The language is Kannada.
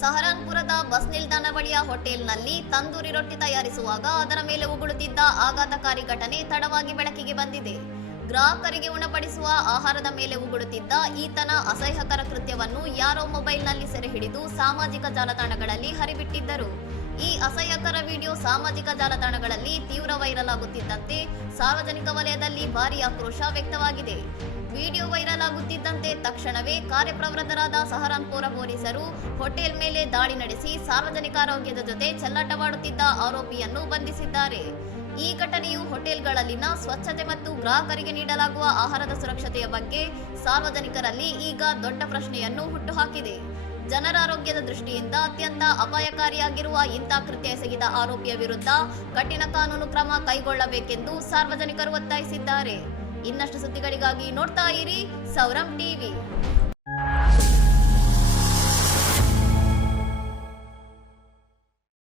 ಸಹರಾನ್ಪುರದ ಬಸ್ ನಿಲ್ದಾಣ ಬಳಿಯ ಹೋಟೆಲ್ನಲ್ಲಿ ತಂದೂರಿ ರೊಟ್ಟಿ ತಯಾರಿಸುವಾಗ ಅದರ ಮೇಲೆ ಉಗುಳುತ್ತಿದ್ದ ಆಘಾತಕಾರಿ ಘಟನೆ ತಡವಾಗಿ ಬೆಳಕಿಗೆ ಬಂದಿದೆ. ಗ್ರಾಹಕರಿಗೆ ಉಣಬಡಿಸುವ ಆಹಾರದ ಮೇಲೆ ಉಗುಳುತ್ತಿದ್ದ ಈತನ ಅಸಹ್ಯಕರ ಕೃತ್ಯವನ್ನು ಯಾರೋ ಮೊಬೈಲ್ನಲ್ಲಿ ಸೆರೆ ಹಿಡಿದು ಸಾಮಾಜಿಕ ಜಾಲತಾಣಗಳಲ್ಲಿ ಹರಿಬಿಟ್ಟಿದ್ದರು. ಈ ಅಸಹ್ಯಕರ ವಿಡಿಯೋ ಸಾಮಾಜಿಕ ಜಾಲತಾಣಗಳಲ್ಲಿ ತೀವ್ರ ವೈರಲ್ ಆಗುತ್ತಿದ್ದಂತೆ ಸಾರ್ವಜನಿಕ ವಲಯದಲ್ಲಿ ಭಾರೀ ಆಕ್ರೋಶ ವ್ಯಕ್ತವಾಗಿದೆ. ವಿಡಿಯೋ ವೈರಲ್ ಆಗುತ್ತಿದ್ದಂತೆ ತಕ್ಷಣವೇ ಕಾರ್ಯಪ್ರವೃತ್ತರಾದ ಸಹರಾನ್ಪುರ ಪೊಲೀಸರು ಹೋಟೆಲ್ ಮೇಲೆ ದಾಳಿ ನಡೆಸಿ ಸಾರ್ವಜನಿಕ ಆರೋಗ್ಯದ ಜೊತೆ ಚೆಲ್ಲಾಟವಾಡುತ್ತಿದ್ದ ಆರೋಪಿಯನ್ನು ಬಂಧಿಸಿದ್ದಾರೆ. ಈ ಘಟನೆಯು ಹೋಟೆಲ್ಗಳಲ್ಲಿನ ಸ್ವಚ್ಛತೆ ಮತ್ತು ಗ್ರಾಹಕರಿಗೆ ನೀಡಲಾಗುವ ಆಹಾರದ ಸುರಕ್ಷತೆಯ ಬಗ್ಗೆ ಸಾರ್ವಜನಿಕರಲ್ಲಿ ಈಗ ದೊಡ್ಡ ಪ್ರಶ್ನೆಯನ್ನು ಹುಟ್ಟುಹಾಕಿದೆ. ಜನರ ಆರೋಗ್ಯದ ದೃಷ್ಟಿಯಿಂದ ಅತ್ಯಂತ ಅಪಾಯಕಾರಿಯಾಗಿರುವ ಇಂಥ ಕೃತ್ಯ ಎಸಗಿದ ಆರೋಪಿಯ ವಿರುದ್ಧ ಕಠಿಣ ಕಾನೂನು ಕ್ರಮ ಕೈಗೊಳ್ಳಬೇಕೆಂದು ಸಾರ್ವಜನಿಕರು ಒತ್ತಾಯಿಸಿದ್ದಾರೆ. ಇನ್ನಷ್ಟು ಸುದ್ದಿಗಳಿಗಾಗಿ ನೋಡ್ತಾ ಇರಿ ಸೌರಂ ಟಿವಿ.